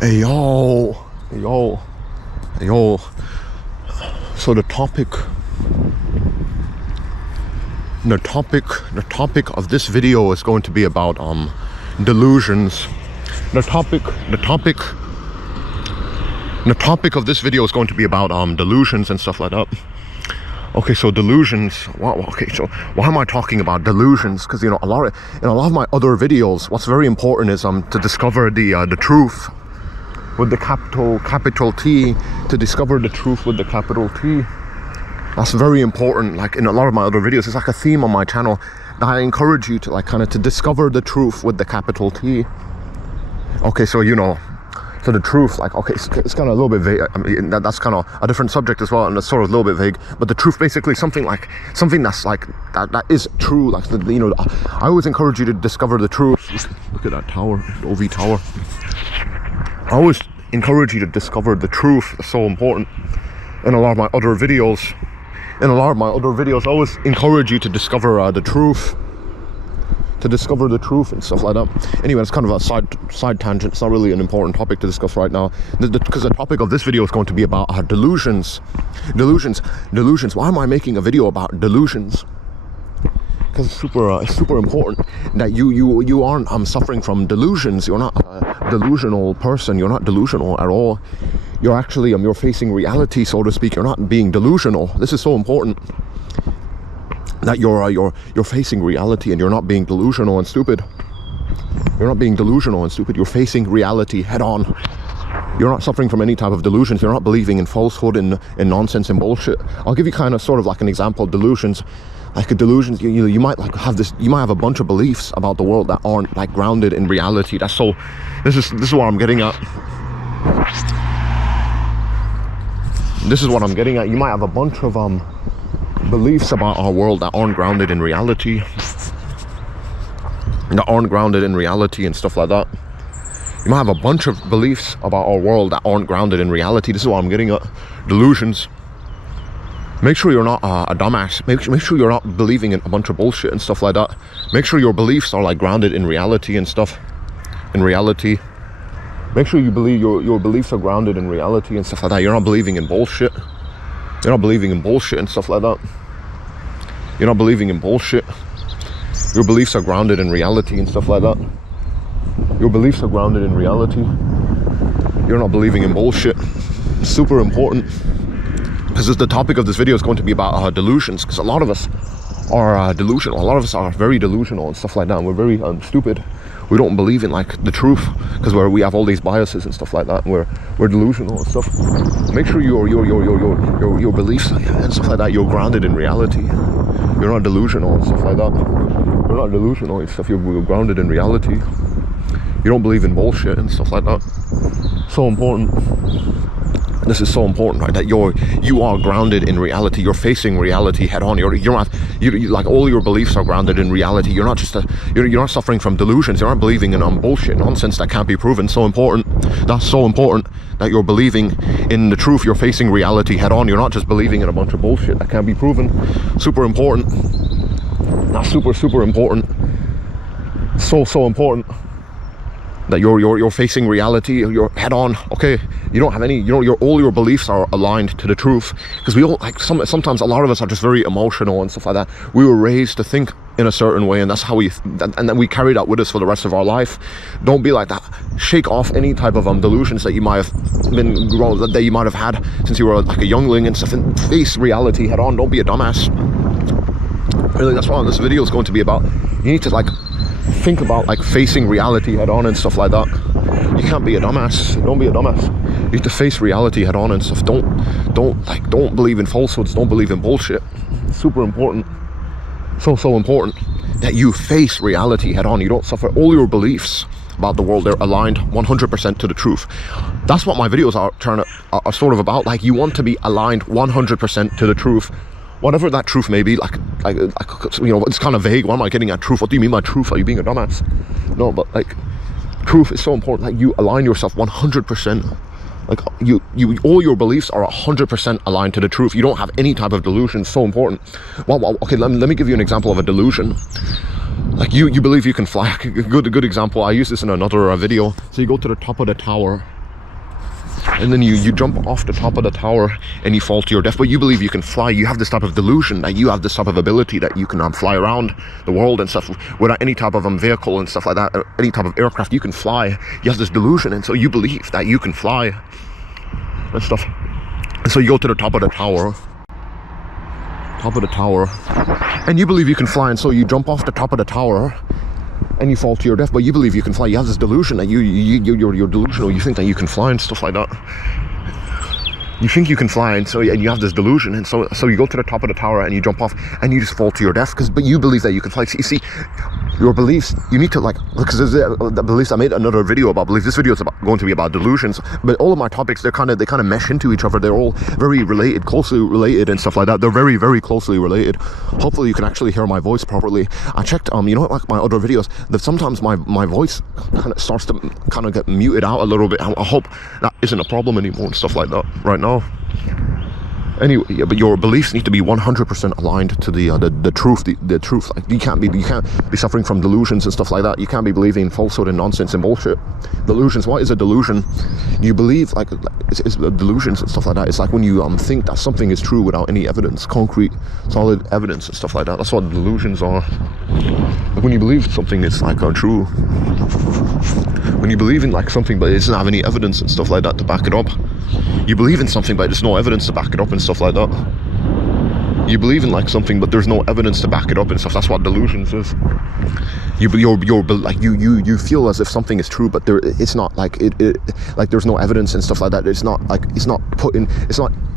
Hey yo, hey yo, hey yo. So the topic of this video is going to be about delusions. The topic of this video is going to be about delusions and stuff like that. Okay, so delusions. Wow. Okay, so why am I talking about delusions? Because in a lot of my other videos, what's very important is to discover the truth with the capital T. To discover the truth with the capital T. That's very important. Like in a lot of my other videos, it's like a theme on my channel that I encourage you to to discover the truth with the capital T. Okay, so so the truth, it's kind of a little bit vague. I mean, that's kind of a different subject as well, and it's sort of a little bit vague. But the truth, basically, something that's that is true. I always encourage you to discover the truth. Look at that tower, the OV tower. I always encourage you to discover the truth. It's so important. In a lot of my other videos, I always encourage you to discover the truth. To discover the truth and stuff like that. Anyway, it's kind of a side tangent. It's not really an important topic to discuss right now, because the topic of this video is going to be about delusions. Delusions. Why am I making a video about delusions? Because it's super important that you aren't suffering from delusions. You're not a delusional person. You're not delusional at all. You're actually you're facing reality, so to speak. You're not being delusional. This is so important. That you're facing reality and you're not being delusional and stupid. You're not being delusional and stupid. You're facing reality head on. You're not suffering from any type of delusions. You're not believing in falsehood and nonsense and bullshit. I'll give you kind of sort of like an example of delusions. Like delusions, you might have a bunch of beliefs about the world that aren't grounded in reality. This is what I'm getting at. This is what I'm getting at. You might have a bunch of beliefs about our world that aren't grounded in reality, and stuff like that. You might have a bunch of beliefs about our world that aren't grounded in reality. This is what I'm getting at. Delusions. Make sure you're not a dumbass. Make sure you're not believing in a bunch of bullshit and stuff like that. Make sure your beliefs are grounded in reality and stuff. Make sure you believe your beliefs are grounded in reality and stuff like that. You're not believing in bullshit. You're not believing in bullshit and stuff like that. You're not believing in bullshit. Your beliefs are grounded in reality and stuff like that. Your beliefs are grounded in reality. You're not believing in bullshit. Super important. Because the topic of this video is going to be about delusions. Because a lot of us are delusional. A lot of us are very delusional and stuff like that. And we're very stupid. We don't believe in the truth because we have all these biases and stuff like that. And we're delusional and stuff. Make sure your beliefs and stuff like that, you're grounded in reality. You're not delusional and stuff like that. You're not delusional and stuff. You're grounded in reality. You don't believe in bullshit and stuff like that. So important. This is so important, right? That you are grounded in reality. You're facing reality head on. You're not all your beliefs are grounded in reality. You're not you're not suffering from delusions. You're not believing in bullshit nonsense that can't be proven. So important. That's so important that you're believing in the truth. You're facing reality head on. You're not just believing in a bunch of bullshit that can't be proven. Super important. That's super important. So important. That you're facing reality, you're head on. Okay, you don't have any, all your beliefs are aligned to the truth. Because we all sometimes a lot of us are just very emotional and stuff like that. We were raised to think in a certain way, and that's how and then we carry that with us for the rest of our life. Don't be like that. Shake off any type of delusions that you might have had since you were a youngling and stuff, and face reality head on. Don't be a dumbass. Really, that's what this video is going to be about. You need to think about facing reality head on and stuff like that. You can't be a dumbass. Don't be a dumbass. You need to face reality head on and stuff. Don't believe in falsehoods. Don't believe in bullshit. It's super important. So important that you face reality head on. You don't suffer. All your beliefs about the world, they're aligned 100% to the truth. That's what my videos are sort of about. You want to be aligned 100% to the truth. Whatever that truth may be, it's kind of vague. Why am I getting at truth? What do you mean by truth? Are you being a dumbass? No, but truth is so important. You align yourself 100%. All your beliefs are 100% aligned to the truth. You don't have any type of delusion. So important. Well, okay, let me give you an example of a delusion. You believe you can fly. A good example. I use this in another video. So you go to the top of the tower. and then you jump off the top of the tower and you fall to your death, but you believe you can fly. You have this type of delusion that you have this type of ability that you can fly around the world and stuff without any type of vehicle and stuff like that, any type of aircraft. You can fly. You have this delusion, and so you believe that you can fly and stuff. And so you go to the top of the tower, and you believe you can fly, and so you jump off the top of the tower and you fall to your death, but you believe you can fly. You have this delusion that you're delusional. You think that you can fly and stuff like that. You think you can fly, and you have this delusion, and so you go to the top of the tower and you jump off and you just fall to your death, but you believe that you can fly. You see, your beliefs, you need to because the beliefs, I made another video about beliefs. This video is going to be about delusions, but all of my topics, they kind of mesh into each other. They're all very related, closely related and stuff like that. They're very, very closely related. Hopefully you can actually hear my voice properly. I checked, you know, like my other videos, that sometimes my voice kind of starts to kind of get muted out a little bit. I hope that isn't a problem anymore and stuff like that right now. Anyway, yeah, but your beliefs need to be 100% aligned to the truth. The truth. Like you can't be suffering from delusions and stuff like that. You can't be believing falsehood and nonsense and bullshit. Delusions. What is a delusion? You believe it's delusions and stuff like that. It's like when you think that something is true without any evidence, concrete, solid evidence and stuff like that. That's what delusions are. Like when you believe something is true. When you believe in something but it doesn't have any evidence and stuff like that to back it up. You believe in something but there's no evidence to back it up and stuff like that. You believe in something but there's no evidence to back it up and stuff. That's what delusions is. You feel as if something is true, but it's not there's no evidence and stuff like that. It's not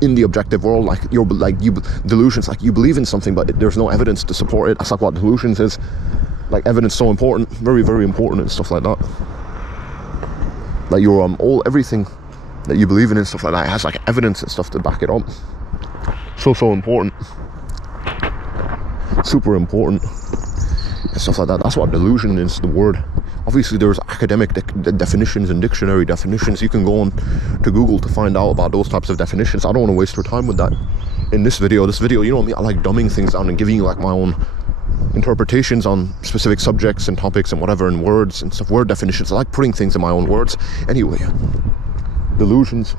in the objective world. Delusions, you believe in something but there's no evidence to support it. That's what delusions is. Evidence so important, very, very important and stuff like that. Everything that you believe in and stuff like that, it has evidence and stuff to back it up. So important, super important and stuff like that. That's what delusion is, the word. Obviously there's academic definitions and dictionary definitions. You can go on to Google to find out about those types of definitions. I don't want to waste your time with that in this video. You know me, I like dumbing things down and giving you my own interpretations on specific subjects and topics and whatever, and words and stuff, word definitions. I like putting things in my own words. Anyway, delusions,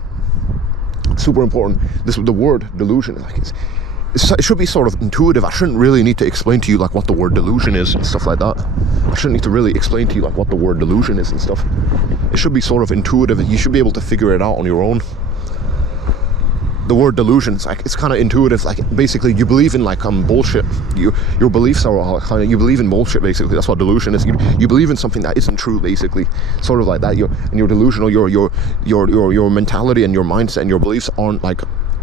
super important. The word delusion, it should be sort of intuitive. I shouldn't really need to explain to you what the word delusion is and stuff like that. I shouldn't need to really explain to you what the word delusion is and stuff. It should be sort of intuitive. You should be able to figure it out on your own. The word delusions, it's kind of intuitive. Basically you believe in bullshit. Your beliefs are you believe in bullshit, basically. That's what delusion is. You believe in something that isn't true, basically. Sort of like that. You're delusional. Your mentality and your mindset and your beliefs aren't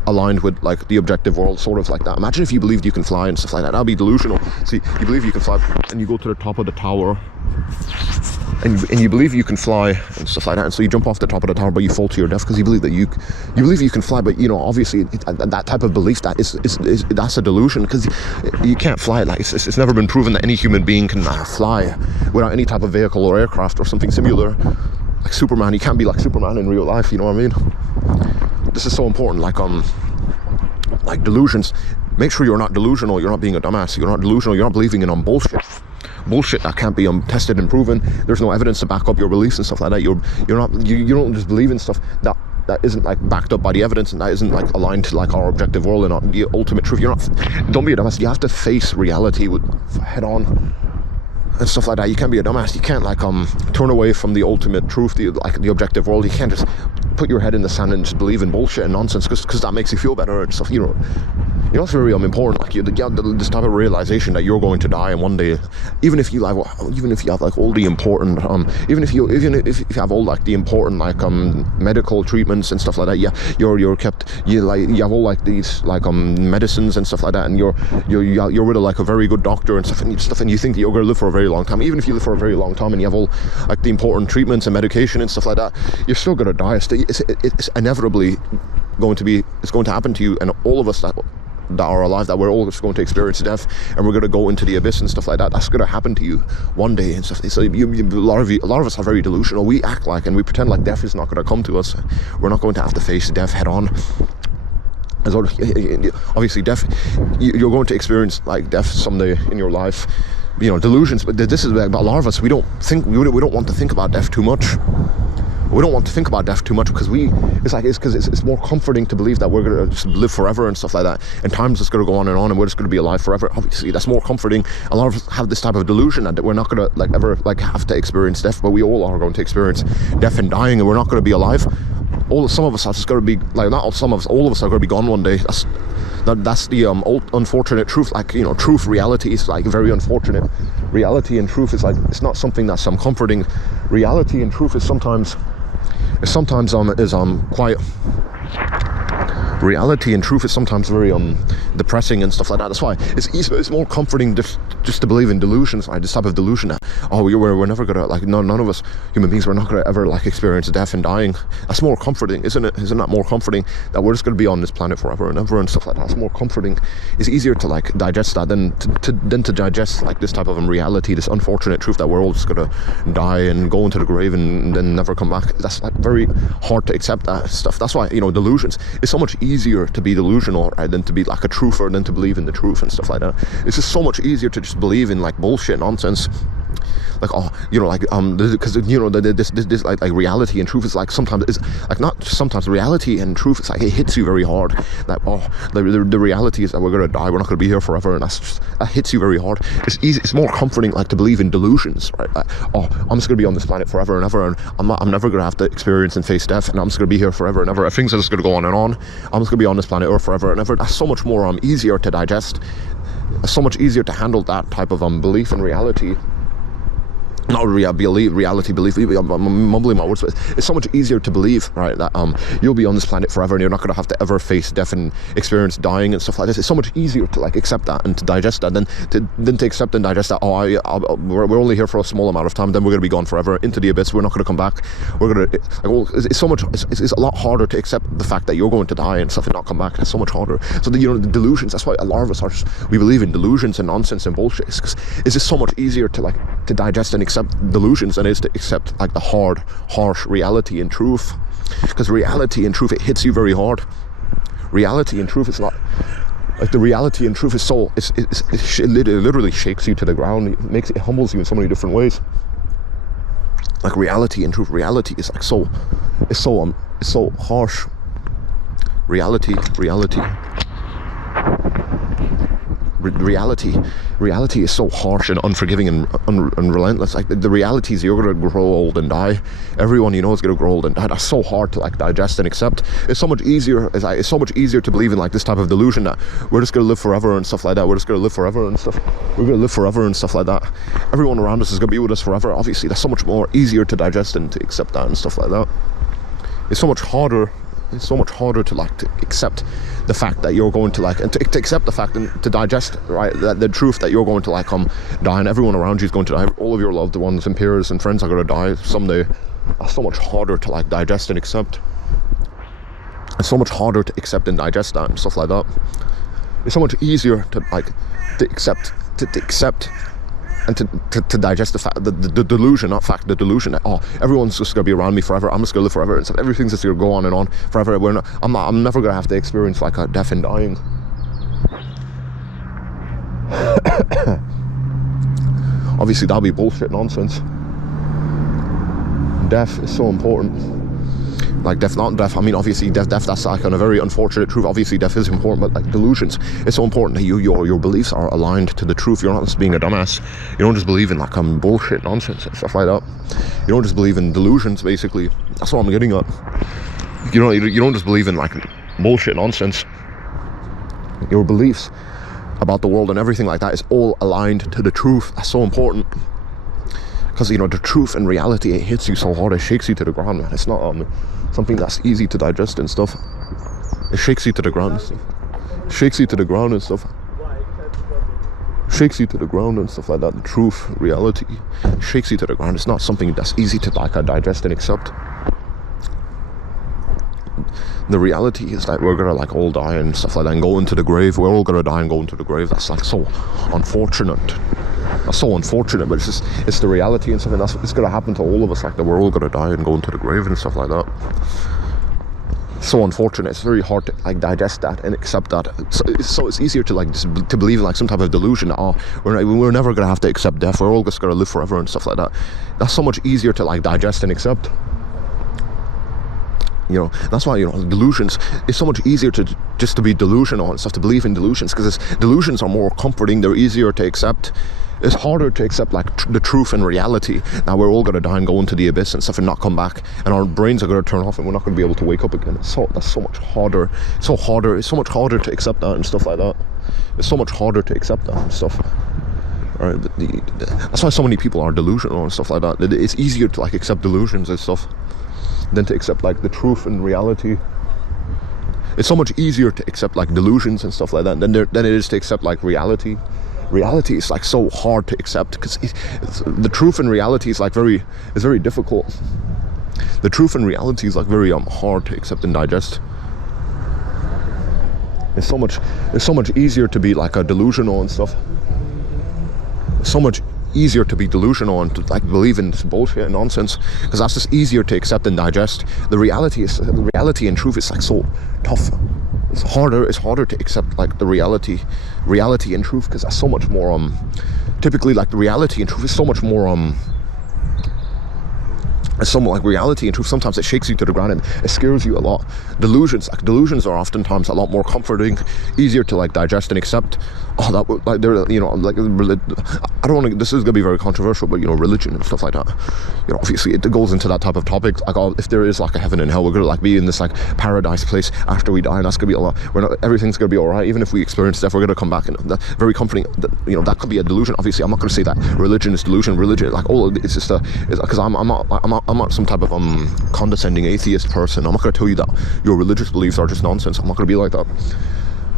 aligned with the objective world, sort of like that. Imagine if you believed you can fly and stuff like that. That'd be delusional. See, you believe you can fly and you go to the top of the tower and you believe you can fly and stuff like that, and so you jump off the top of the tower but you fall to your death because you believe that you believe you can fly, but obviously that type of belief, that's a delusion, because you can't fly. It's never been proven that any human being can fly without any type of vehicle or aircraft or something similar. Like Superman, you can't be like Superman in real life, you know what I mean? This is so important. Like delusions, make sure you're not delusional. You're not being a dumbass. You're not delusional. You're not believing in bullshit that can't be tested and proven. There's no evidence to back up your beliefs and stuff like that. You don't just believe in stuff that isn't backed up by the evidence, and that isn't aligned to our objective world and not the ultimate truth. Don't be a dumbass. You have to face reality head on and stuff like that. You can't be a dumbass. You can't turn away from the ultimate truth, the objective world. You can't just put your head in the sand and just believe in bullshit and nonsense because that makes you feel better and stuff. It's very important. This type of realization that you're going to die, and one day, even if you have all the important, even if you have all the important medical treatments and stuff like that, you're kept, you have all these medicines and stuff like that, and you're with a very good doctor and stuff, and you think that you're going to live for a very long time. Even if you live for a very long time and you have all the important treatments and medication and stuff like that, you're still going to die. It's inevitably going to happen to you, and all of us that are alive, that we're all just going to experience death, and we're going to go into the abyss and stuff like that. That's going to happen to you one day and stuff. So a lot of us are very delusional. We act and we pretend like death is not going to come to us. We're not going to have to face death head on. And so, obviously death, you're going to experience death someday in your life. Delusions, but this is a lot of us, we don't want to think about death too much. we don't want to think about death too much because it's more comforting to believe that we're gonna just live forever and stuff like that, and time's just gonna go on and we're just gonna be alive forever. Obviously that's more comforting. A lot of us have this type of delusion that we're not gonna like ever like have to experience death, but we all are going to experience death and dying, and we're not gonna be alive. Some of us are just gonna be like, not all, some of us, all of us are gonna be gone one day. That's the unfortunate truth. Like, you know, truth, reality is like very unfortunate. Reality and truth is like, it's not something that's comforting. Reality and truth is sometimes quite, reality and truth is sometimes very depressing and stuff like that. That's why it's more comforting just to believe in delusions, like this type of delusion that, oh, we're never gonna, like, none of us human beings, we're not gonna ever like experience death and dying. That's more comforting, isn't it? Isn't that more comforting, that we're just gonna be on this planet forever and ever and stuff like that? It's more comforting. It's easier to like digest that than to digest like this type of reality, this unfortunate truth that we're all just gonna die and go into the grave and then never come back. That's like very hard to accept, that stuff. That's why, you know, delusions, it's so much easier to be delusional, right, than to be like a truther, than to believe in the truth and stuff like that. It's just so much easier to just believe in like bullshit nonsense, like, oh, you know, like because you know this like reality and truth is like, sometimes it's like, not sometimes, reality and truth, it's like it hits you very hard. Like, oh, the reality is that we're gonna die, we're not gonna be here forever, and that hits you very hard. It's easy, it's more comforting like to believe in delusions, right? Like, oh, I'm just gonna be on this planet forever and ever, and I'm never gonna have to experience and face death, and I'm just gonna be here forever and ever. Things are just gonna go on and on. I'm just gonna be on this planet Earth forever and ever. That's so much more easier to digest. It's so much easier to handle that type of belief in reality. Not reality belief. I'm mumbling my words, but it's so much easier to believe, right, that you'll be on this planet forever and you're not going to have to ever face death and experience dying and stuff like this. It's so much easier to like accept that and to digest that than to accept and digest that, oh, we're only here for a small amount of time, then we're going to be gone forever into the abyss, we're not going to come back. We're going to, like, well, it's so much, it's a lot harder to accept the fact that you're going to die and stuff and not come back. It's so much harder. So you know, the delusions, that's why a lot of us we believe in delusions and nonsense and bullshit. It's just so much easier to digest and accept delusions than it is to accept like the harsh reality and truth. Because reality and truth, it hits you very hard. Reality and truth is not like, the reality and truth is so, it literally shakes you to the ground. It humbles you in so many different ways. Like reality and truth, reality is like it's so harsh. Reality is so harsh and unforgiving and relentless. Like the reality is you're gonna grow old and die. Everyone you know is gonna grow old and die. That's so hard to like digest and accept. It's so much easier. It's so much easier to believe in like this type of delusion that we're just gonna live forever and stuff like that. We're just gonna live forever and stuff. We're gonna live forever and stuff like that. Everyone around us is gonna be with us forever. Obviously, that's so much more easier to digest and to accept that and stuff like that. It's so much harder. It's so much harder to like to accept the fact that you're going to like, and to accept the fact and to digest, right, that the truth that you're going to like die, and everyone around you is going to die. All of your loved ones and peers and friends are going to die someday. That's so much harder to like digest and accept. It's so much harder to accept and digest that and stuff like that. It's so much easier to like to accept and to digest the fact, the delusion, not fact, the delusion that, oh, everyone's just gonna be around me forever, I'm just gonna live forever and stuff. Everything's just gonna go on and on forever. I'm never gonna have to experience like a death and dying. Obviously that'll be bullshit nonsense. Death is so important. Like death, not death, I mean obviously death, that's like a very unfortunate truth. Obviously death is important, but like delusions, it's so important that your beliefs are aligned to the truth. You're not just being a dumbass. You don't just believe in like bullshit nonsense and stuff like that. You don't just believe in delusions, basically. That's what I'm getting at. You don't just believe in like bullshit nonsense. Your beliefs about the world and everything like that is all aligned to the truth. That's so important. Because, you know, the truth and reality, it hits you so hard, it shakes you to the ground, man. It's not something that's easy to digest and stuff. It shakes you to the ground. Shakes you to the ground and stuff. Shakes you to the ground and stuff like that. The truth, reality, shakes you to the ground. It's not something that's easy to like digest and accept. The reality is that we're gonna like all die and stuff like that and go into the grave. We're all gonna die and go into the grave. That's like so unfortunate. That's so unfortunate, but it's the reality and something it's gonna happen to all of us, like that we're all gonna die and go into the grave and stuff like that. So unfortunate. It's very hard to like digest that and accept that. So it's easier to like to believe in like some type of delusion that, oh, we're never gonna have to accept death, we're all just gonna live forever and stuff like that. That's so much easier to like digest and accept. that's why, delusions, it's so much easier to just to be delusional and stuff, to believe in delusions, because delusions are more comforting, they're easier to accept. It's harder to accept like the truth and reality. Now we're all gonna die and go into the abyss and stuff and not come back, and our brains are gonna turn off and we're not gonna be able to wake up again. That's so much harder. It's so much harder to accept that and stuff like that. It's so much harder to accept that and stuff. All right, that's why so many people are delusional and stuff like that. It's easier to like accept delusions and stuff than to accept like the truth and reality. It's so much easier to accept like delusions and stuff like that than it is to accept like reality. Reality is like so hard to accept, because the truth and reality is like very difficult. The truth and reality is like very hard to accept and digest. It's so much easier to be like a delusional and stuff. It's so much easier to be delusional and to like believe in this bullshit and nonsense, because that's just easier to accept and digest. The reality and truth is like so tough. It's harder to accept like the reality and truth, because that's so much more typically like the reality and truth is so much more it's somewhat like reality and truth. Sometimes it shakes you to the ground and it scares you a lot. Delusions are oftentimes a lot more comforting, easier to like digest and accept. Oh, that like they're like I don't want to. This is gonna be very controversial, but religion and stuff like that. Obviously it goes into that type of topic. Like, oh, if there is like a heaven and hell, we're gonna like be in this like paradise place after we die, and that's gonna be a lot. Everything's gonna be all right. Even if we experience death, we're gonna come back, and that's very comforting. That could be a delusion. Obviously, I'm not gonna say that religion is delusion. Religion, like, oh, it's just because I'm not some type of condescending atheist person. I'm not going to tell you that your religious beliefs are just nonsense. I'm not going to be like that.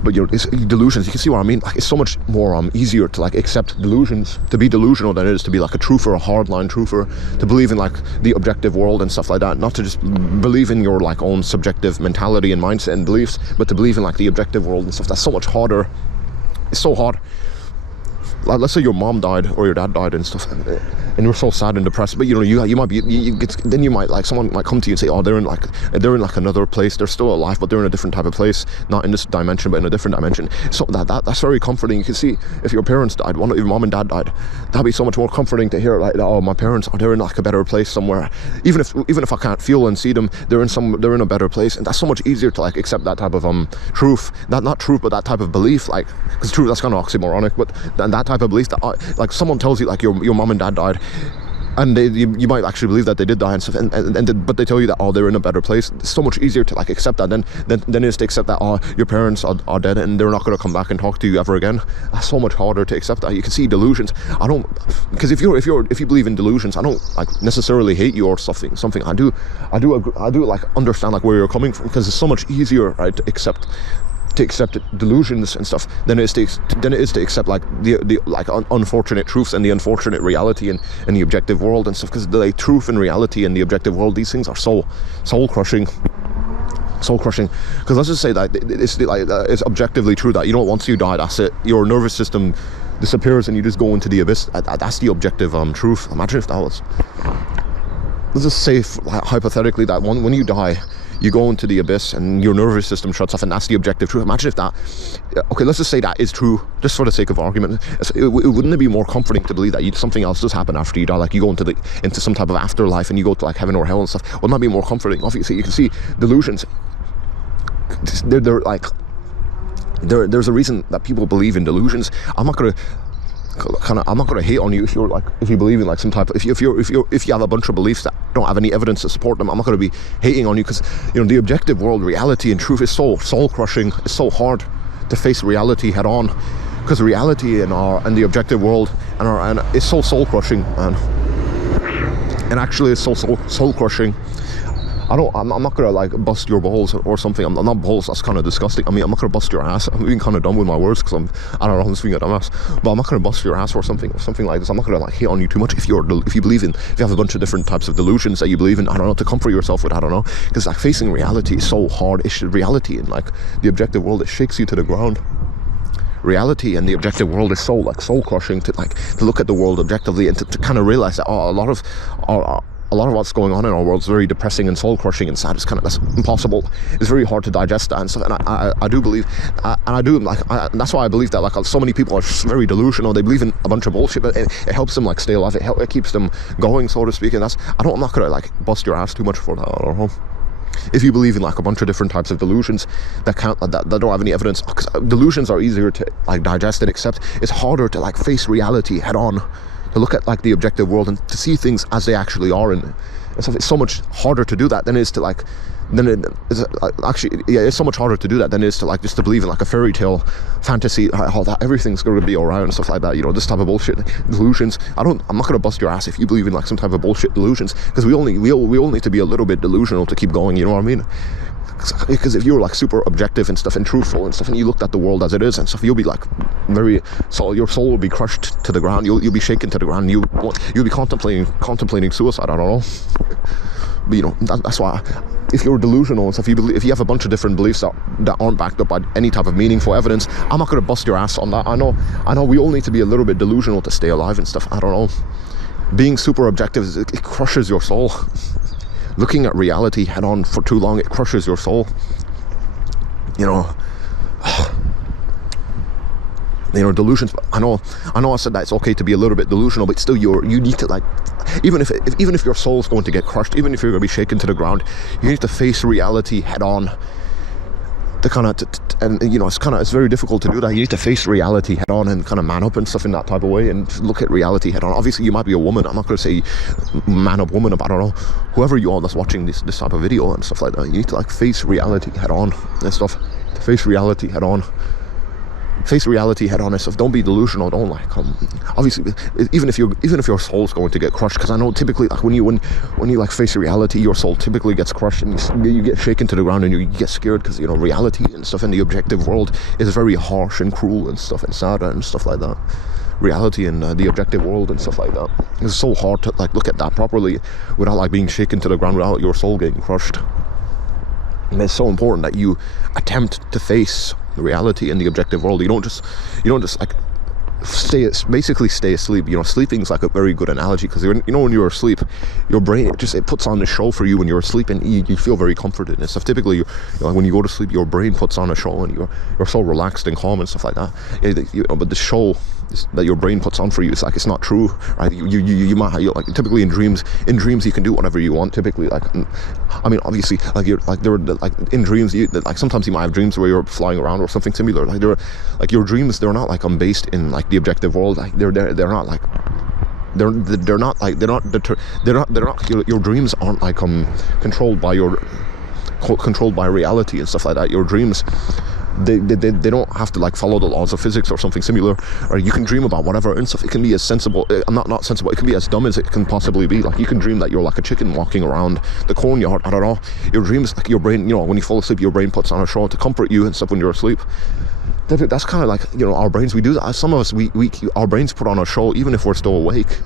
But it's delusions. You can see what I mean. Like, it's so much more easier to like accept delusions, to be delusional, than it is to be like a truther, a hardline truther, to believe in like the objective world and stuff like that. Not to just believe in your like own subjective mentality and mindset and beliefs, but to believe in like the objective world and stuff. That's so much harder. It's so hard. Like, let's say your mom died or your dad died and stuff, and you're so sad and depressed, but you might be, then you might like, someone might come to you and say, oh, they're in like another place, they're still alive, but they're in a different type of place, not in this dimension but in a different dimension. So that's very comforting. You can see, if your parents died, one of your mom and dad died, that'd be so much more comforting to hear, like, oh, my parents, they're in like a better place somewhere. Even if I can't feel and see them, they're in a better place. And that's so much easier to like accept that type of truth, not truth, but that type of belief, like, because truth, that's kind of oxymoronic, but that type of belief that like someone tells you like your mom and dad died, and you might actually believe that they did die and stuff, but they tell you that, oh, they're in a better place. It's so much easier to like accept that than it is to accept that, oh, your parents are dead and they're not going to come back and talk to you ever again. That's so much harder to accept that. You can see delusions. Because if you believe in delusions, I don't like necessarily hate you or something. I do like understand like where you're coming from, because it's so much easier, right, to accept delusions and stuff than it is to accept like the like unfortunate truths and the unfortunate reality and the objective world and stuff, because the like, truth and reality and the objective world, these things are so soul crushing. Because let's just say that it's objectively true that once you die, that's it, your nervous system disappears and you just go into the abyss. That's the objective truth. Imagine if that was, let's just say hypothetically that when you die, you go into the abyss and your nervous system shuts off, and that's the objective truth. Imagine if that, okay, let's just say that is true, just for the sake of argument. Wouldn't it be more comforting to believe that something else does happen after you die, like you go into some type of afterlife and you go to like heaven or hell and stuff? Wouldn't that be more comforting? Obviously, you can see delusions. They're like, there's a reason that people believe in delusions. I'm not gonna hate on you if you believe in like some type of, if you have a bunch of beliefs that don't have any evidence to support them. I'm not going to be hating on you, because the objective world, reality and truth, is so soul crushing. It's so hard to face reality head on, because reality and the objective world and it's so soul crushing, man. And actually it's so soul crushing. I'm not gonna like bust your balls or something. I'm not balls, that's kind of disgusting. I mean, I'm not gonna bust your ass. I'm being kind of dumb with my words, because I'm just being a dumbass. But I'm not gonna bust your ass or something like this. I'm not gonna like hate on you too much if you have a bunch of different types of delusions that you believe in. I don't know, to comfort yourself with. I don't know, because like facing reality is so hard. Reality and like the objective world, it shakes you to the ground. Reality and the objective world is so like soul crushing to look at the world objectively and to kind of realize that, oh, a lot of what's going on in our world is very depressing and soul crushing and sad. That's impossible. It's very hard to digest that and stuff. And I do believe, that's why I believe that like so many people are very delusional. They believe in a bunch of bullshit, but it helps them like stay alive. It keeps them going, so to speak. And I'm not gonna like bust your ass too much for that. I don't know. if you believe in like a bunch of different types of delusions that don't have any evidence, because delusions are easier to like digest and accept, it's harder to like face reality head on, to look at like the objective world and to see things as they actually are. And so it's so much harder to do that than it is to like, it's so much harder to do that than it is to like just to believe in like a fairy tale fantasy, how that everything's going to be alright and stuff like that, you know, this type of bullshit delusions. I'm not going to bust your ass if you believe in like some type of bullshit delusions, because we all need to be a little bit delusional to keep going, you know what I mean? Because if you're like super objective and stuff and truthful and stuff, and you looked at the world as it is and stuff, you'll be like your soul will be crushed to the ground. You'll be shaken to the ground. You'll be contemplating suicide. I don't know, but you know, that's why if you're delusional and stuff, if you have a bunch of different beliefs that aren't backed up by any type of meaningful evidence, I'm not going to bust your ass on that. I know we all need to be a little bit delusional to stay alive and stuff. I don't know, being super objective, it crushes your soul. Looking at reality head on for too long, it crushes your soul, you know. You know, delusions. I know I said that it's okay to be a little bit delusional, but still you need to like, even if your soul's going to get crushed, even if you're going to be shaken to the ground, you need to face reality head on. And you know, it's very difficult to do that. You need to face reality head on and kind of man up and stuff in that type of way, and look at reality head on. Obviously you might be a woman, I'm not going to say man up woman, but I don't know, whoever you are that's watching this type of video and stuff like that, you need to like face reality head on and stuff. Face reality head on and stuff. Don't be delusional. Don't like obviously even if your soul's going to get crushed, because I know typically like when you like face reality, your soul typically gets crushed and you get shaken to the ground and you get scared, because you know reality and stuff in the objective world is very harsh and cruel and stuff and sad and stuff like that. Reality in the objective world and stuff like that, it's so hard to like look at that properly without like being shaken to the ground, without your soul getting crushed. And it's so important that you attempt to face reality in the objective world. You don't just like stay asleep. You know, sleeping is like a very good analogy, because you know when you're asleep, your brain it puts on a show for you when you're asleep, and you feel very comforted and stuff. Typically, you know, like when you go to sleep, your brain puts on a show and you're so relaxed and calm and stuff like that. You know, but the show that your brain puts on for you, it's like it's not true, right? You might like typically in dreams you can do whatever you want. Typically, like I mean, obviously, like you're like there like in dreams, like sometimes you might have dreams where you're flying around or something similar. Like like your dreams, they're not like based in like the objective world. Like they're not like they're not your dreams aren't like controlled by reality and stuff like that. Your dreams, they don't have to like follow the laws of physics or something similar, or you can dream about whatever and stuff. It can be as sensible, not sensible, it can be as dumb as it can possibly be. Like you can dream that you're like a chicken walking around the cornyard. I don't know, your dreams, like your brain, you know, when you fall asleep, your brain puts on a show to comfort you and stuff when you're asleep. That's kind of like, you know, our brains, we do that. Some of us, our brains put on a show even if we're still awake.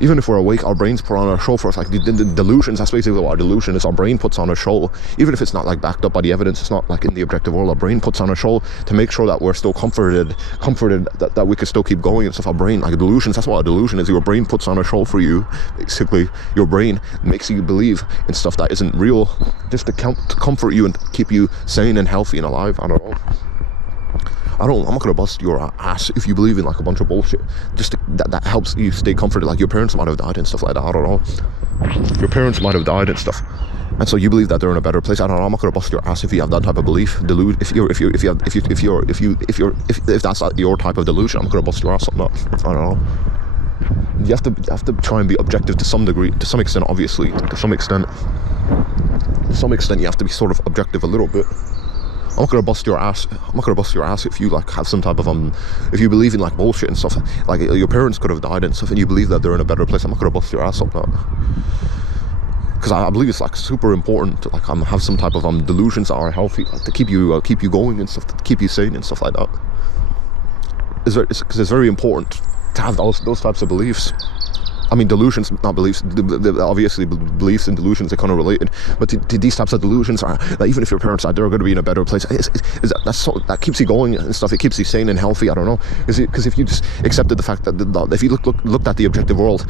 Even if we're awake, our brains put on a show for us. Like the delusions, that's basically what our delusion is. Our brain puts on a show, even if it's not like backed up by the evidence. It's not like in the objective world. Our brain puts on a show to make sure that we're still comforted that we can still keep going and stuff. Our brain, like delusions, that's what a delusion is. Your brain puts on a show for you. Basically, your brain makes you believe in stuff that isn't real, just to comfort you and keep you sane and healthy and alive. I don't know. I'm not gonna bust your ass if you believe in like a bunch of bullshit. Just that helps you stay comforted. Like your parents might have died and stuff like that. I don't know. Your parents might have died and stuff, and so you believe that they're in a better place. I don't know. I'm not gonna bust your ass if you have that type of belief. If that's not your type of delusion, I'm not gonna bust your ass on that. I don't know. You have to try and be objective to some degree, to some extent. Obviously, to some extent, you have to be sort of objective a little bit. I'm not gonna bust your ass. I'm not gonna bust your ass if you like have some type of if you believe in like bullshit and stuff. Like your parents could have died and stuff, and you believe that they're in a better place. I'm not gonna bust your ass on that, because I believe it's like super important to like have some type of delusions that are healthy, like, to keep you going and stuff, to keep you sane and stuff like that. Because it's very important to have those types of beliefs. I mean, delusions, not beliefs. Obviously, beliefs and delusions are kind of related. But these types of delusions are like, even if your parents are, they're going to be in a better place. That keeps you going and stuff. It keeps you sane and healthy. I don't know. Because if you just accepted the fact that if you looked at the objective world,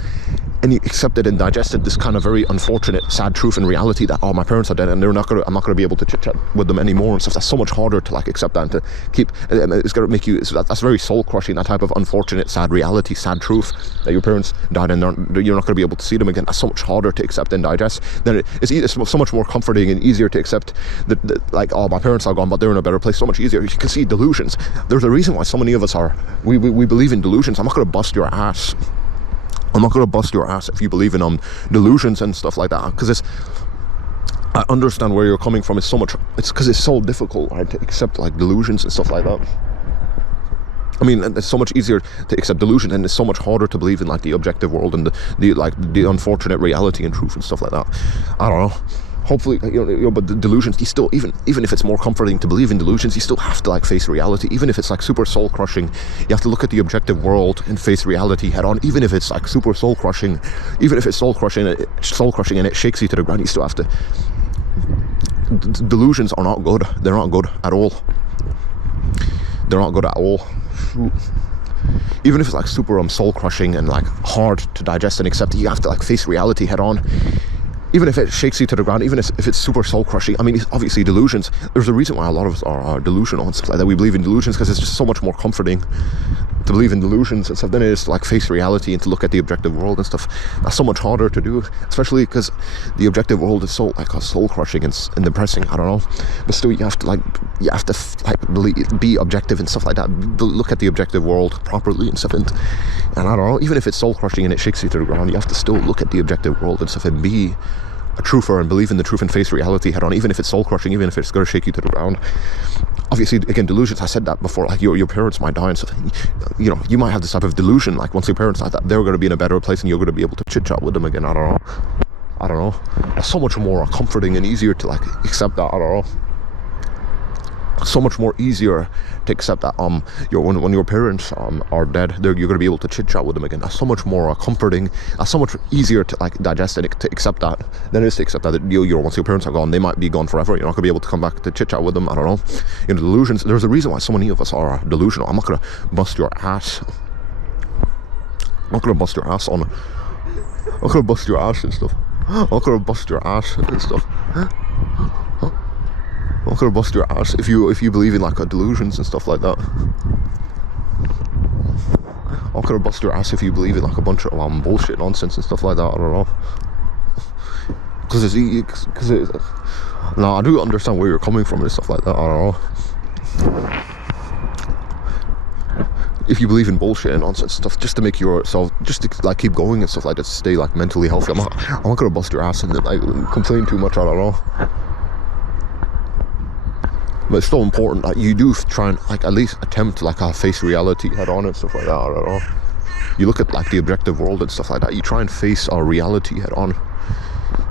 and you accepted and digested this kind of very unfortunate, sad truth and reality that, oh, my parents are dead and I'm not gonna be able to chit chat with them anymore and stuff. That's so much harder to like accept that and to keep. It's gonna make you. That's very soul crushing. That type of unfortunate, sad reality, sad truth that your parents died and you're not gonna be able to see them again. That's so much harder to accept and digest. Then it's so much more comforting and easier to accept that like, oh, my parents are gone, but they're in a better place. So much easier. You can see delusions. There's a reason why so many of us are. We believe in delusions. I'm not gonna bust your ass. I'm not going to bust your ass if you believe in delusions and stuff like that, because I understand where you're coming from. It's because it's so difficult, right, to accept like delusions and stuff like that. I mean, it's so much easier to accept delusion, and it's so much harder to believe in like the objective world and the unfortunate reality and truth and stuff like that. I don't know. Hopefully, but the delusions, you still, even if it's more comforting to believe in delusions, you still have to like face reality. Even if it's like super soul crushing, you have to look at the objective world and face reality head on. Even if it's like super soul crushing, even if it's soul crushing and it shakes you to the ground, you still have to. Delusions are not good. They're not good at all. They're not good at all. Even if it's like super soul crushing and like hard to digest and accept, you have to like face reality head on. Even if it shakes you to the ground, even if it's super soul crushing. I mean, it's obviously delusions. There's a reason why a lot of us are delusional and stuff like that. We believe in delusions because it's just so much more comforting to believe in delusions and stuff than it is to like face reality and to look at the objective world and stuff. That's so much harder to do, especially because the objective world is so like soul crushing and depressing. I don't know, but still you have to be objective and stuff like that. Look at the objective world properly and stuff. And I don't know, even if it's soul crushing and it shakes you to the ground, you have to still look at the objective world and stuff and be a truther and believe in the truth and face reality head on, even if it's soul crushing, even if it's going to shake you to the ground. Obviously, again, delusions, I said that before, like your parents might die and stuff. You might have this type of delusion, like once your parents die, that they're going to be in a better place and you're going to be able to chit chat with them again. I don't know. It's so much more comforting and easier to like accept that. I don't know. So much more easier to accept that when your parents are dead, you're going to be able to chit chat with them again. That's so much more comforting. That's so much easier to like digest and to accept that than it is to accept that once your parents are gone, they might be gone forever. You're not going to be able to come back to chit chat with them. I don't know. Delusions. There's a reason why so many of us are delusional. I'm not going to bust your ass. I'm not going to bust your ass on. I'm not going to bust your ass and stuff. I'm not going to bust your ass and stuff. I'm not gonna bust your ass if you believe in like delusions and stuff like that. I'm not gonna bust your ass if you believe in like a bunch of bullshit nonsense and stuff like that. I don't know. No, I do understand where you're coming from and stuff like that. I don't know. If you believe in bullshit and nonsense stuff, just to make yourself, just to like keep going and stuff like that, to stay like mentally healthy. I'm not gonna bust your ass and like complain too much. I don't know. But it's so important that you do try and like at least attempt to like face reality head on and stuff like that. I don't know. You look at like the objective world and stuff like that. You try and face our reality head on.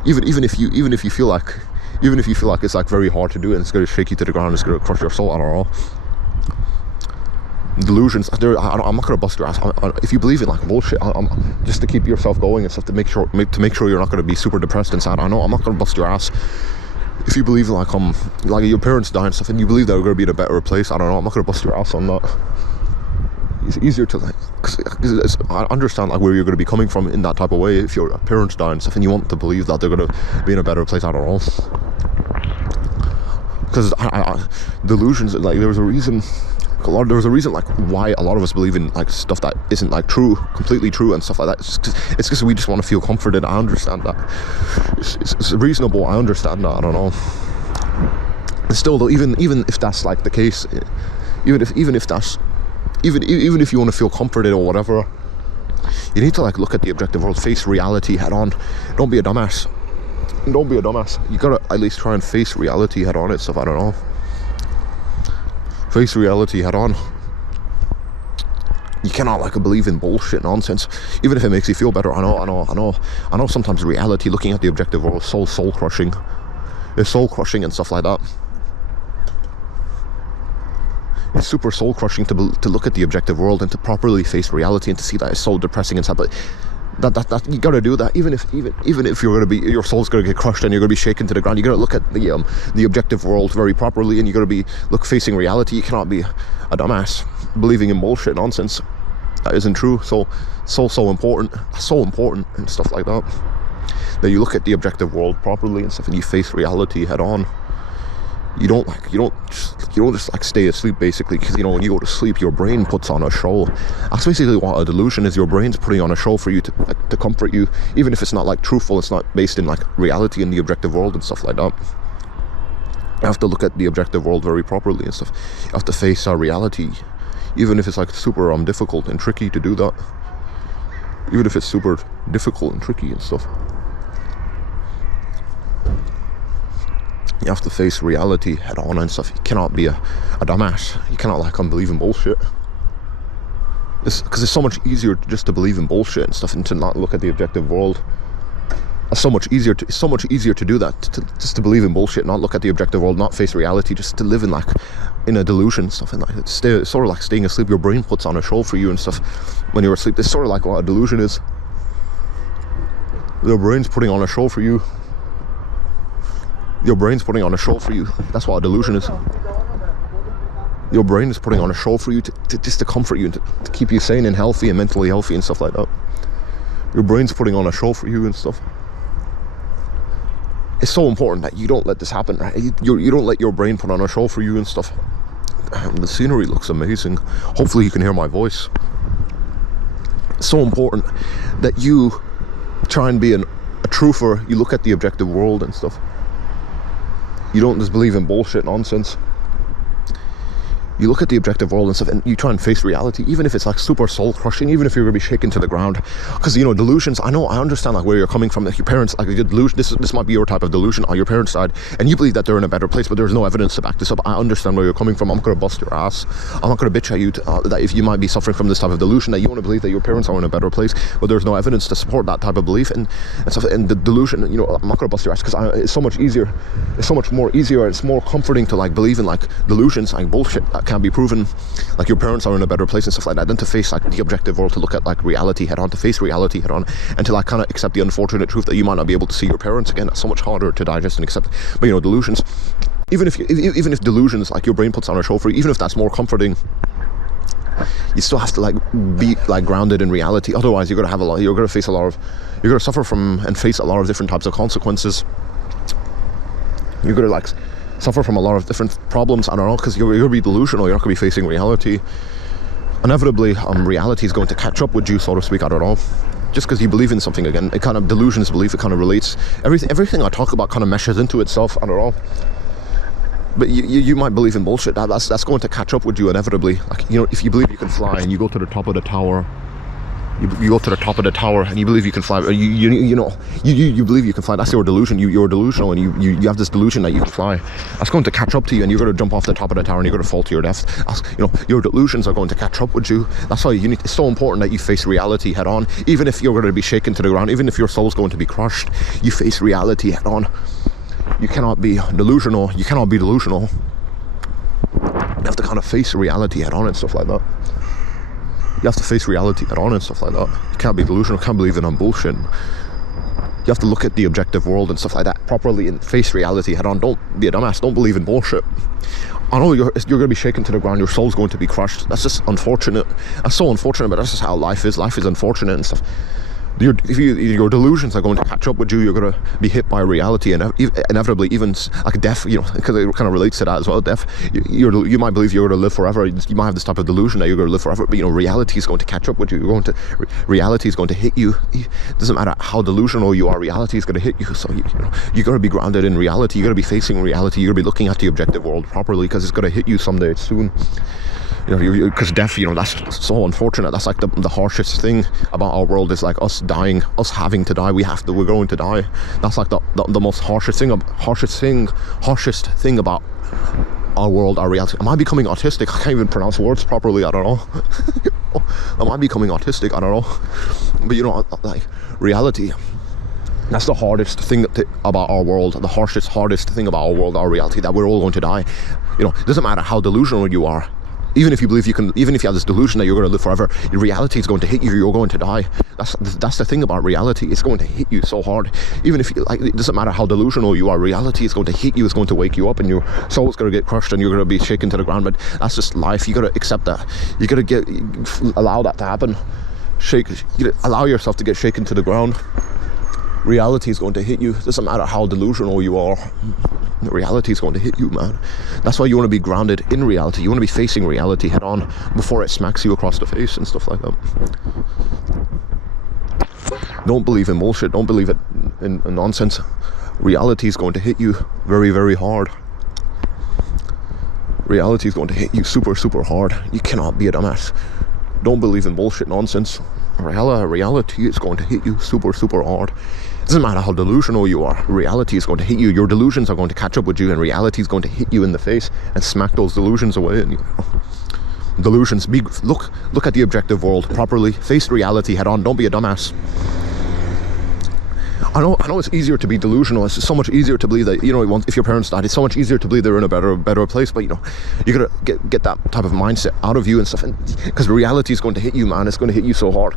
Even if you feel like it's like very hard to do and it's going to shake you to the ground, it's going to crush your soul. I don't know. Delusions. I'm not going to bust your ass. If you believe in like bullshit, just to keep yourself going and stuff, to make sure you're not going to be super depressed and sad. I know I'm not going to bust your ass. If you believe in like your parents die and stuff, and you believe they're going to be in a better place, I don't know. I'm not going to bust your ass on that. It's easier to like, cause I understand like where you're going to be coming from in that type of way. If your parents die and stuff, and you want to believe that they're going to be in a better place, I don't know. Because delusions, like there was a reason like why a lot of us believe in like stuff that isn't like completely true and stuff like that. It's because we just want to feel comforted. I understand that. It's reasonable. I understand that. I don't know. Still though, even if that's like the case, even if you want to feel comforted or whatever, you need to like look at the objective world, face reality head on. Don't be a dumbass. You gotta at least try and face reality head on and stuff. I don't know. Face reality head on. You cannot like believe in bullshit nonsense, even if it makes you feel better. I know sometimes reality, looking at the objective world, is so soul crushing. It's soul crushing and stuff like that. It's super soul crushing to look at the objective world and to properly face reality and to see that it's so depressing and sad. But that you gotta do that, even if you're gonna be, your soul's gonna get crushed and you're gonna be shaken to the ground. You gotta look at the objective world very properly, and you gotta be facing reality. You cannot be a dumbass believing in bullshit nonsense. that isn't true. So important, so important and stuff like that. That you look at the objective world properly and stuff, and you face reality head on. You don't just like stay asleep basically, because when you go to sleep, your brain puts on a show. That's basically what a delusion is. Your brain's putting on a show for you to comfort you, even if it's not like truthful. It's not based in like reality in the objective world and stuff like that. You have to look at the objective world very properly and stuff. You have to face our reality, even if it's like super difficult and tricky to do that. Even if it's super difficult and tricky and stuff. You have to face reality head on and stuff. You cannot be a dumbass. You cannot like believe in bullshit. Because it's so much easier just to believe in bullshit and stuff and to not look at the objective world. It's so much easier to do that, just to believe in bullshit, not look at the objective world, not face reality, just to live in a delusion and stuff, and like it's sort of like staying asleep. Your brain puts on a show for you and stuff when you're asleep. It's sort of like what a delusion is. Your brain's putting on a show for you. Your brain's putting on a show for you. That's what a delusion is. Your brain is putting on a show for you to just to comfort you and to keep you sane and healthy and mentally healthy and stuff like that. Your brain's putting on a show for you and stuff. It's so important that you don't let this happen, right? You don't let your brain put on a show for you and stuff. The scenery looks amazing. Hopefully you can hear my voice. It's so important that you try and be a truther. You look at the objective world and stuff. You don't just believe in bullshit nonsense. You look at the objective world and stuff, and you try and face reality, even if it's like super soul crushing, even if you're gonna be shaken to the ground. Because delusions, I understand like where you're coming from. Like your parents, like the delusion, this might be your type of delusion on your parents' side, and you believe that they're in a better place, but there's no evidence to back this up. I understand where you're coming from. I'm not gonna bust your ass. I'm not gonna bitch at you that if you might be suffering from this type of delusion, that you want to believe that your parents are in a better place, but there's no evidence to support that type of belief and stuff. And the delusion, I'm not gonna bust your ass, because it's so much easier. It's so much more easier. It's more comforting to like believe in like delusions, like bullshit that can't be proven, like your parents are in a better place and stuff like that, than to face like the objective world, to look at like reality head on, to face reality head on, and to like kind of accept the unfortunate truth that you might not be able to see your parents again. That's so much harder to digest and accept. But delusions, even if delusions, like your brain puts on a show for you, even if that's more comforting, you still have to like be like grounded in reality. Otherwise you're gonna suffer from and face a lot of different types of consequences. You're gonna like suffer from a lot of different problems, I don't know, because you're going to be delusional. You're not going to be facing reality. Inevitably, reality is going to catch up with you, so to speak, I don't know. Just because you believe in something again, it kind of, delusions belief, it kind of relates. Everything I talk about kind of meshes into itself, I don't know. But you might believe in bullshit. That's going to catch up with you inevitably. Like, if you believe you can fly and you go to the top of the tower, you go to the top of the tower and you believe you can fly. You believe you can fly. That's your delusion. You're delusional, and you have this delusion that you can fly. That's going to catch up to you, and you're going to jump off the top of the tower and you're going to fall to your death. Your delusions are going to catch up with you. That's why it's so important that you face reality head on. Even if you're going to be shaken to the ground, even if your soul's going to be crushed, you face reality head on. You cannot be delusional. You cannot be delusional. You have to kind of face reality head on and stuff like that. You have to face reality head on and stuff like that. You can't be delusional, can't believe in bullshit. You have to look at the objective world and stuff like that properly and face reality head on. Don't be a dumbass, don't believe in bullshit. I know you're going to be shaken to the ground, your soul's going to be crushed. That's just unfortunate. That's so unfortunate, but that's just how life is. Life is unfortunate and stuff. Your delusions are going to catch up with you. You're going to be hit by reality, and inevitably, even like death, because it kind of relates to that as well. Death, you might believe you're going to live forever. You might have this type of delusion that you're going to live forever, but reality is going to catch up with you. Reality is going to hit you. It doesn't matter how delusional you are, reality is going to hit you. So you're going to be grounded in reality. You're going to be facing reality. You're going to be looking at the objective world properly, because it's going to hit you someday soon. Because death, that's so unfortunate. That's like the harshest thing about our world, is like us dying, us having to die. We're going to die. That's like the most harshest thing about our world, our reality. Am I becoming autistic? I can't even pronounce words properly. I don't know. Am I becoming autistic? I don't know. But like reality. That's the hardest thing about our world. The hardest thing about our world, our reality, that we're all going to die. It doesn't matter how delusional you are. even if you believe you can, even if you have this delusion that you're going to live forever, reality is going to hit you. You're going to die. That's the thing about reality. It's going to hit you so hard. Even if you, like, it doesn't matter how delusional you are, reality is going to hit you. It's going to wake you up, and your soul's going to get crushed, and you're going to be shaken to the ground. But that's just life. You got to accept that. You got to allow that to happen. Allow yourself to get shaken to the ground. Reality is going to hit you. It doesn't matter how delusional you are. Reality is going to hit you, man. That's why you want to be grounded in reality. You want to be facing reality head on before it smacks you across the face and stuff like that. Don't believe in bullshit. Don't believe it in nonsense. Reality is going to hit you very, very hard. Reality is going to hit you super, super hard. You cannot be a dumbass. Don't believe in bullshit nonsense. Reality is going to hit you super, super hard. It doesn't matter how delusional you are. Reality is going to hit you. Your delusions are going to catch up with you, and reality is going to hit you in the face and smack those delusions away. And delusions. Look at the objective world properly. Face reality head on. Don't be a dumbass. I know it's easier to be delusional. It's so much easier to believe that, you know, if your parents died, it's so much easier to believe they're in a better place. But, you know, you gotta get that type of mindset out of you and stuff, because reality is going to hit you, man. It's going to hit you so hard.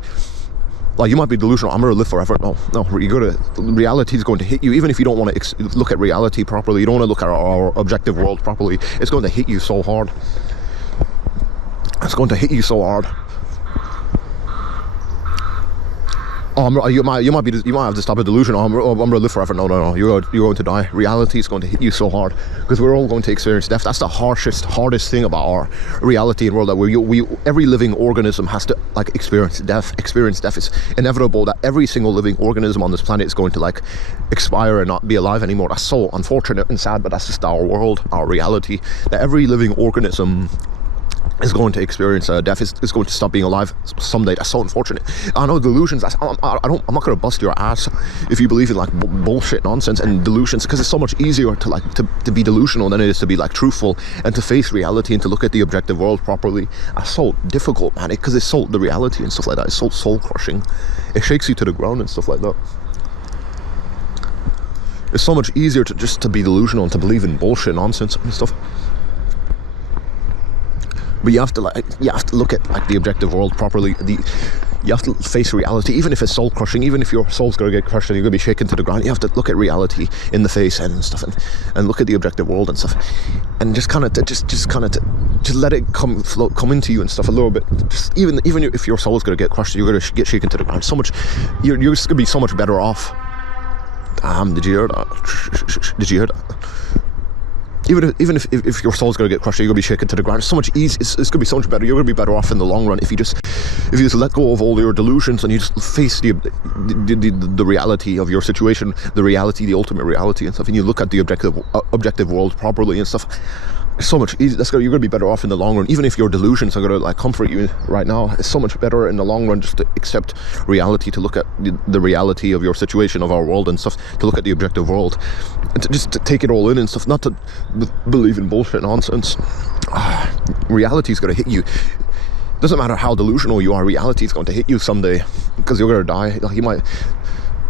Like, you might be delusional. I'm going to live forever. No. Reality is going to hit you. Even if you don't want to look at reality properly, you don't want to look at our objective world properly, it's going to hit you so hard. It's going to hit you so hard. Oh, you might have this type of delusion. I'm gonna live forever. No. You're going to die. Reality is going to hit you so hard, because we're all going to experience death. That's the hardest thing about our reality and world, that every living organism has to, like, experience death. It's inevitable that every single living organism on this planet is going to, like, expire and not be alive anymore. That's so unfortunate and sad, but that's just our world, our reality. That every living organism is going to experience death, is going to stop being alive someday. That's so unfortunate. I know delusions. I'm not going to bust your ass if you believe in, like, bullshit nonsense and delusions, because it's so much easier to be delusional than it is to be, like, truthful and to face reality and to look at the objective world properly. That's so difficult, man, because it's so, the reality and stuff like that is so soul crushing. It shakes you to the ground and stuff like that. It's so much easier to be delusional and to believe in bullshit nonsense and stuff. But you have to look at, like, the objective world properly. You have to face reality, even if it's soul crushing, even if your soul's going to get crushed and you're going to be shaken to the ground. You have to look at reality in the face and stuff, and look at the objective world and stuff, and just let it come into you and stuff a little bit. Just even if your soul's going to get crushed, you're going to get shaken to the ground. So much, you're just going to be so much better off. Did you hear that? Did you hear that? Even if your soul's going to get crushed, you're going to be shaken to the ground. It's so much easy. It's going to be so much better. You're going to be better off in the long run if you just let go of all your delusions and you just face the reality of your situation, the ultimate reality and stuff, and you look at the objective world properly and stuff. It's so much easier. You're going to be better off in the long run. Even if your delusions are going to, like, comfort you right now, it's so much better in the long run just to accept reality, to look at the reality of your situation, of our world and stuff, to look at the objective world, and to take it all in and stuff, not to believe in bullshit nonsense. Reality is going to hit you. Doesn't matter how delusional you are, reality is going to hit you someday, because you're going to die. Like, you might...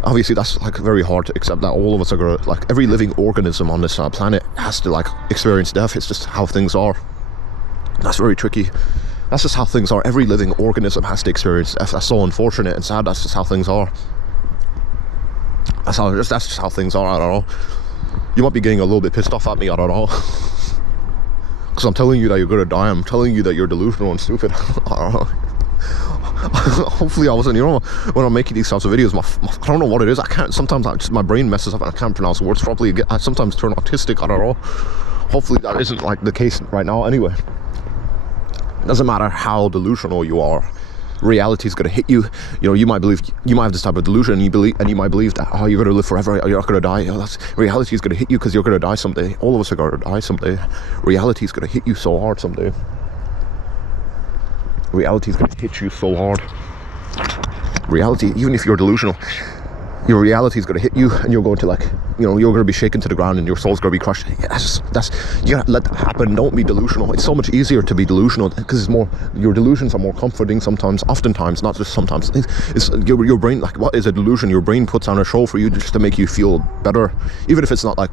Obviously, that's, like, very hard to accept, that all of us are going to, like, every living organism on this planet has to, like, experience death. It's just how things are. That's very tricky. That's just how things are. Every living organism has to experience death. That's so unfortunate and sad. That's just how things are. That's just how things are. I don't know. You might be getting a little bit pissed off at me. I don't know. Because I'm telling you that you're going to die. I'm telling you that you're delusional and stupid. I don't know. Hopefully I wasn't, you know, when I'm making these types of videos, I don't know what it is. I can't, sometimes my brain messes up and I can't pronounce words properly. I sometimes turn autistic. I don't know. Hopefully that isn't, like, the case right now. Anyway, it doesn't matter how delusional you are. Reality is going to hit you. You know, you might have this type of delusion, and you might believe that, oh, you're going to live forever, you're not going to die. Reality is going to hit you, because you're going to die someday. All of us are going to die someday. Reality is going to hit you so hard someday. Reality is going to hit you so hard. Reality, even if you're delusional, your reality is going to hit you, and you're going to, like, you know, you're going to be shaken to the ground, and your soul's going to be crushed. That's you gotta let that happen. Don't be delusional. It's so much easier to be delusional, because your delusions are more comforting oftentimes, not just sometimes. It's your brain, like, what is a delusion? Your brain puts on a show for you just to make you feel better, even if it's not, like,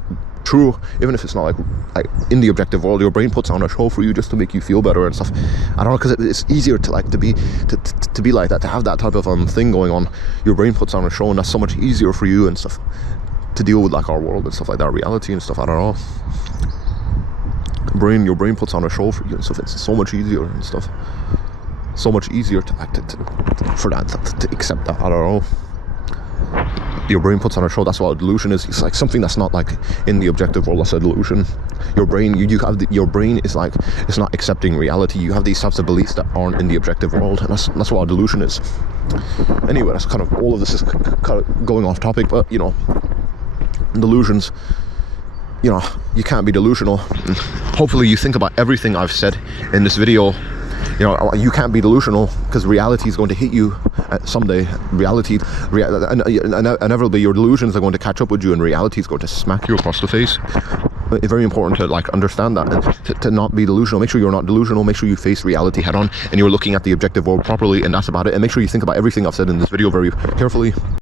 true, even if it's not like in the objective world, your brain puts on a show for you just to make you feel better and stuff. I don't know, because it's easier to like to be like that, to have that type of thing going on. Your brain puts on a show, and that's so much easier for you and stuff to deal with, like our world and stuff like that, reality and stuff. I don't know. Your brain puts on a show for you and stuff. It's so much easier and stuff. So much easier to accept that. I don't know. Your brain puts on a show. That's what a delusion is. It's like something that's not like in the objective world. That's a delusion. Your brain, your brain is like, it's not accepting reality. You have these types of beliefs that aren't in the objective world, and that's what a delusion is. Anyway, that's kind of, all of this is kind of going off topic, but you know, delusions, you know, you can't be delusional. And hopefully you think about everything I've said in this video. You know, you can't be delusional, because reality is going to hit you someday. Inevitably your delusions are going to catch up with you, and reality is going to smack you across the face. It's very important to like understand that, and to not be delusional. Make sure you're not delusional. Make sure you face reality head on, and you're looking at the objective world properly, and that's about it. And make sure you think about everything I've said in this video very carefully.